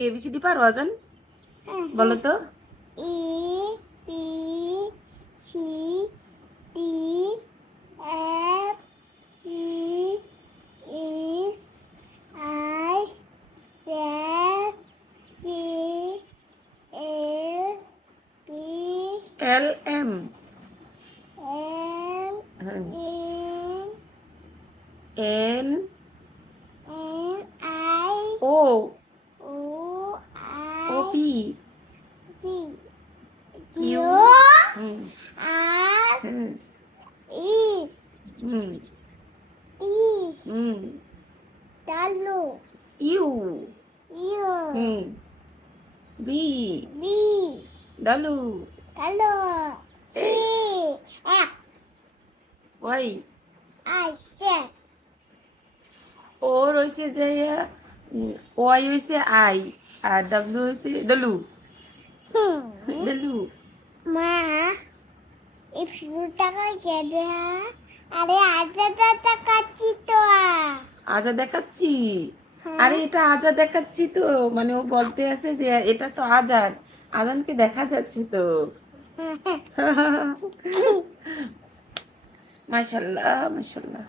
ABCD পারো আজান? বলো তো। A B C D F G H I Z K L P L M. L N N I O O O I P P Q. Q hmm R hmm S hmm E hmm W U. U hmm B B W hello A C F Y. I Z O রয়েছে যে Y হয়েছে I, R W হয়েছে ডালু। ডালু। মা এই টাকা কেটে আরে আজকে টাকাচ্ছি তো আজা দেখাচ্ছি। আরে হ্যাঁ এটা আজা দেখাচ্ছি তো, মানে ও বলতে আছে যে এটা তো আজান, আজানকে দেখা যাচ্ছে তো। মাশাল্লাহ মাশাল্লাহ।